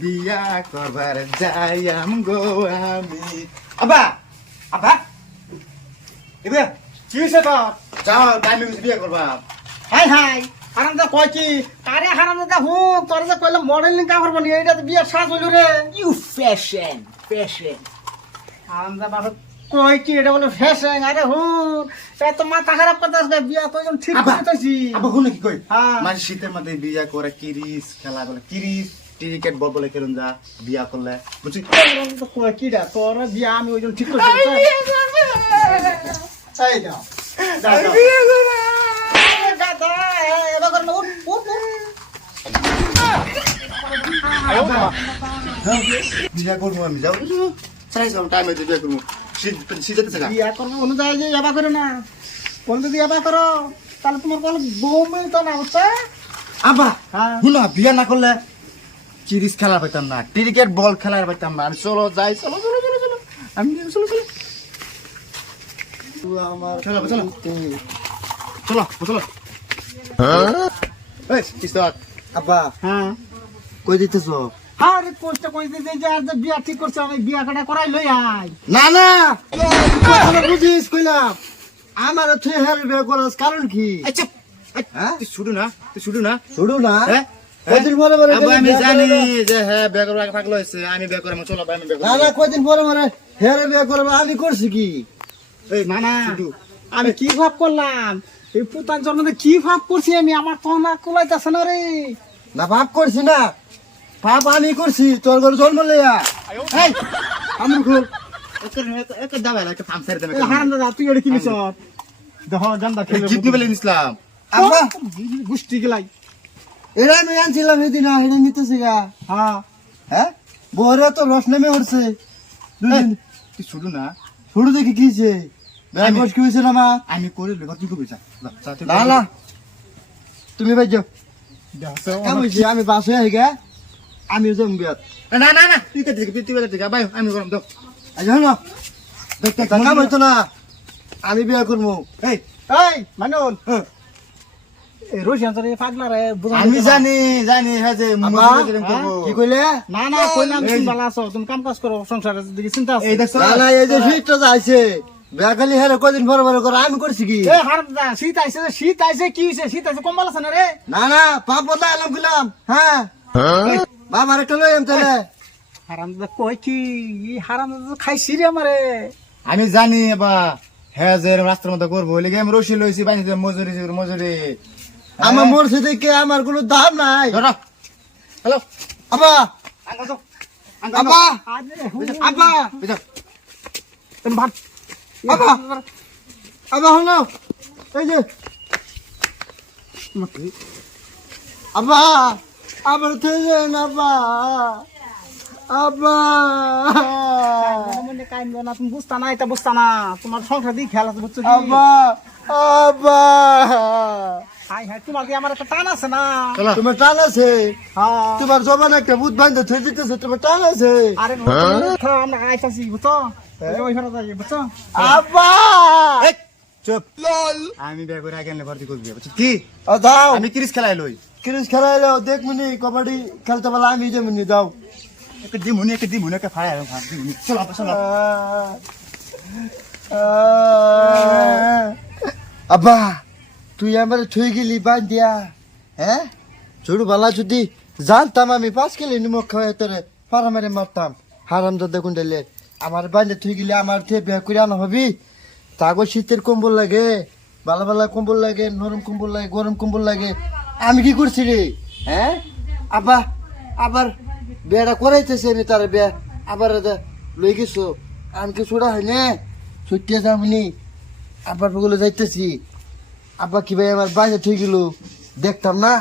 বিয়া করবার যাইয়াম গো আমি। আব্বা আব্বা এবে কি হইছে তোর? যাও টাইমে বিয়া করবা। হাই হাই হারামদা কয় কি আরে হারামদা হুন তোর যে কইলাম মডেলিং কাম করবো নি এইটা তো বিয়ার সাজ হইল রে। ইউ ফ্যাশন ফ্যাশন হারামদা বাবা কয় কি এটা বলে ফ্যাশন? আরে হুন এত মাথা খারাপ করতেছ না, বিয়া তো একদম ঠিক আব্বা করতেছি। আব্বা শুনে কি কই হ্যাঁ। মানে শীতের মধ্যে বিয়া করে কিরিস খেলা বলে কিরিস ক্রিকেট বল বলে খেলুন যা বিয়া করলে বুঝছি। তো কয় কি রে তোর বিয়া আমি ওইজন ঠিক করছি। এই দাও দাও দাও। আরে দাদা এবার করে না, উঠ উঠ উঠ। আব্বা বিয়া করবো আমি যাও চাই যাও টাইমে বিয়া করবো শীতেতে থাকা। বিয়া করবো অনুযায়ী যে এবা করে না, কোন যদি এবা করো তাহলে তোমার কোনো বউ মিলতো না বুঝছো? আব্বা হ্যাঁ। শুনো বিয়া না করলে চিরিস খেলা পাইতাম না, ক্রিকেট বল খেলার পাইতাম না। আমি চলো যাই চলো চলো চলো চলো আমি চলো চলো আমার চলো চলো চলো চলো এই কিস্তাত আব্বা হ্যাঁ কই দিতেছো? আরে কোষ্টা কই দিতে যে আর যে বিয়া ঠিক করছে আমি বিয়া কাটা করাই লই আই। না না কথা বুঝিস কইলাম আমার তুই হেল বিয়া করার কারণ কি? আচ্ছা হ্যাঁ তুই শুধু না তুই শুধু না শুরু না হ্যাঁ কয়দিন পরে পরে আব্বা আমি জানি যে হ্যাঁ বিয়া করার আগে পাগল হয়েছে আমি বিয়া করে চলো ভাই আমি বিয়া না না করব। কয়দিন পরে পরে হেরে বিয়া করবে আমি করছি কি? এই না না শুধু আমি কি ভাব করলাম এই পুতান জন্মে কি ভাব করছি আমি, আমার তো না কুলাইতাছে না রে। না পাপ করছি না, পাপ আমি করছি তোর ঘরে জন্ম লইয়া। এই আমরু খুল এক দাবা লাগে ফাম ছেড়ে দেবে। হারাম দাদা তুই এটা কি নিছ? দেখো জানদা খেলে জিতনি বলে নিছিলাম। আব্বা গুষ্টি গেলাই। এরা আমি আনছিলাম সেদিন এটা নিতেছি গা। হ্যাঁ হ্যাঁ বহরে তো রস নেমে উঠছে। এই, তুই শুধু না শুরু দেখি কিছে আমি- বস কি হয়েছে না মা? আমি করে লেখা তুই কবি যা তুই না না তুমি ভাই যাও দেখছো আমি বাসে আহি গে আমি যাম বিয়াত। না না না তুই কে দিকে তুই দিকে ভাই আমি গরম দাও আচ্ছা না দেখ দেখ কাম হইতো না আমি বিয়া করবো। এই এই মানুন রোশন তোর পাগলা রে আমি জানি জানি হ্যাঁ যে আব্বা, মুজিব করব কি কইলে? না না কইলাম তুমি ভালো আছো, তুমি কাম কাজ করো, সংসারের দিকে চিন্তা আছে। এই দেখছ না না এই যে শীতটা যাইছে বিয়া খালি হেরে কদিন পরে পরে করে আমি করছি কি? এ হারাম দাদা শীত আইছে রে, শীত আইছে কি হইছে? শীত আইছে কম্বল আছে না রে? না না পাপ বদলা এলাম গেলাম। হ্যাঁ বাবার একটা লই আম তাহলে। হারাম দাদা কই কি ই হারাম দাদা খাইছি রে আমারে। আমি জানি বা হ্যাঁ যে রাস্তার মধ্যে করবো ওই লেগে আমি রশি লইছি বাইরে মজুরি মজুরি আমার মরছে দেখে আমার কোনো দাম নাই। হ্যালো আব্বা আব্বা আরে আব্বা তুমি ভাত আব্বা আব্বা হলো এই যে আব্বা আমার থেকে আব্বা আব্বা মনে কাইন্দ না, তুমি বুঝতা না, এটা বুঝতা না, তোমার সংসার দিয়ে খেয়াল আছে বুঝছো কি? আব্বা আব্বা হাই হাই তোমার কি আমার একটা টান আছে না? তোমার টান আছে, হ্যাঁ তোমার জবান একটা বুধ বান্ধে থই দিতেছে, তোমার টান আছে। আরে আমরা আইতাছি বুঝছো, ওই ঘরে যাই বুঝছো? আব্বা এই, চুপ আমি বিয়ে করে আগে এনে ভর্তি করবি বুঝছিস কি? ও দাও আমি ক্রিস খেলাই লই ক্রিস খেলাইলো দেখ মুনি কবাডি খেলতে বলা আমি যে মুনি দাও। একটা দিমুনি একটা ফাড়াই আর ফাড় দিমুনি চলো চলো আব্বা তুই আমার থই গেলি বান দিয়া। হ্যাঁ ছোট বালা যদি জানতাম আমি 5 কিলো নিমখ খাওয়াই তোরে পারা মেরে মারতাম। হারাম দাদা কুন্ডালে আমার বান্ধে থই গেলি আমার থেকে বিয়া করে আনা হবি। তাগো শীতের কম্বল লাগে, বালা বালা কম্বল লাগে, নরম কম্বল লাগে, গরম কম্বল লাগে। আমি কি করছি রে? হ্যাঁ আব্বা আবার বিয়াটা করাইতেছে আমি তার বিয়া আবার লই গেছো। আমি কি ছোড়া হয় না ছুটিয়ে যামনি আবার বগুলো যাইতেছি। আব্বা কি ভাই আমার বাইরে ঠিক গেল দেখতাম না।